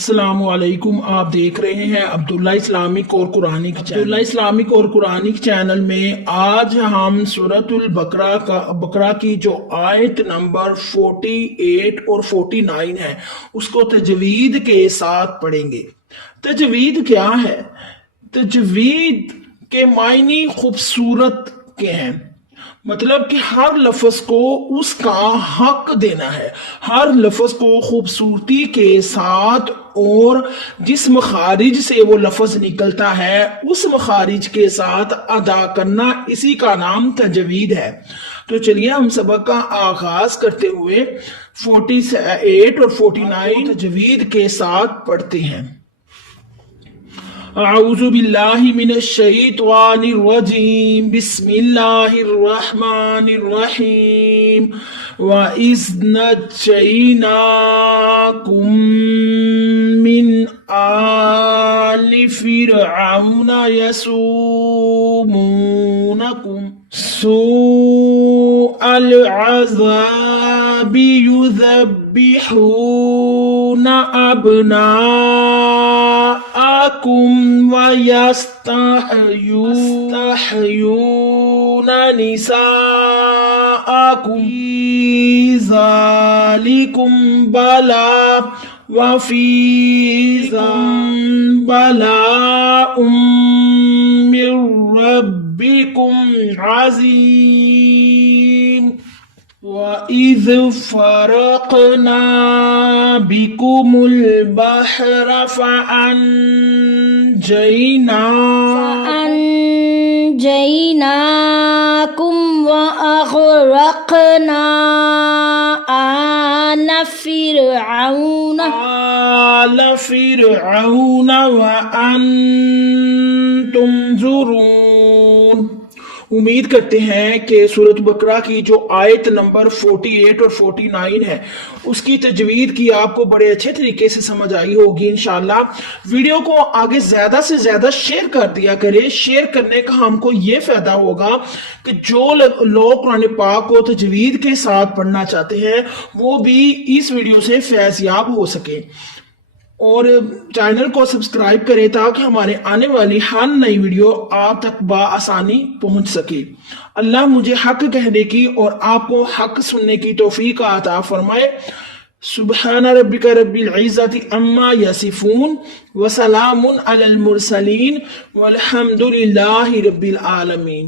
السلام علیکم، آپ دیکھ رہے ہیں عبداللہ اسلامک اور قرآنک چینل میں آج ہم سورۃ البقرہ کی جو آیت نمبر 48 اور 49 ہے اس کو تجوید کے ساتھ پڑھیں گے۔ تجوید کیا ہے؟ تجوید کے معنی خوبصورت کے ہیں، مطلب کہ ہر لفظ کو اس کا حق دینا ہے، ہر لفظ کو خوبصورتی کے ساتھ اور جس مخارج سے وہ لفظ نکلتا ہے اس مخارج کے ساتھ ادا کرنا، اسی کا نام تجوید ہے۔ تو چلیے ہم سبق کا آغاز کرتے ہوئے 48 اور 49 تجوید کے ساتھ پڑھتے ہیں۔ اعوذ باللہ من الشیطان الرجیم، بسم اللہ الرحمن الرحیم۔ وَإِذْ نَجَّيْنَاكُمْ مِنْ آلِ فِرْعَوْنَ يَسُومُونَكُمْ سُوءَ الْعَذَابِ يُذَبِّحُونَ أَبْنَاءَكُمْ وَيَسْتَحْيُونَ نِسَاءَكُمْ فِي ذَلِكُمْ بَلَاءٌ مِّن رَّبِّكُمْ عَظِيمٌ۔ وَإِذْ فَرَقْنَا بِكُمُ الْبَحْرَ فَأَنْجَيْنَاكُمْ وَأَغْرَقْنَا آلَ فِرْعَوْنَ وَأَنْتُمْ تَنظُرُونَ۔ امید کرتے ہیں کہ سورۃ بقرہ کی جو آیت نمبر 48 اور 49 ہے اس کی تجوید کی آپ کو بڑے اچھے طریقے سے سمجھ آئی ہوگی۔ انشاءاللہ ویڈیو کو آگے زیادہ سے زیادہ شیئر کر دیا کرے۔ شیئر کرنے کا ہم کو یہ فائدہ ہوگا کہ جو لوگ قرآن پاک کو تجوید کے ساتھ پڑھنا چاہتے ہیں وہ بھی اس ویڈیو سے فیض یاب ہو سکے، اور چینل کو سبسکرائب کریں تاکہ ہمارے آنے والی ہر نئی ویڈیو آپ تک بآسانی پہنچ سکے۔ اللہ مجھے حق کہنے کی اور آپ کو حق سننے کی توفیق عطا فرمائے۔ سبحان ربک رب العزت عما یصفون وسلام علی المرسلین والحمد للہ رب العالمین۔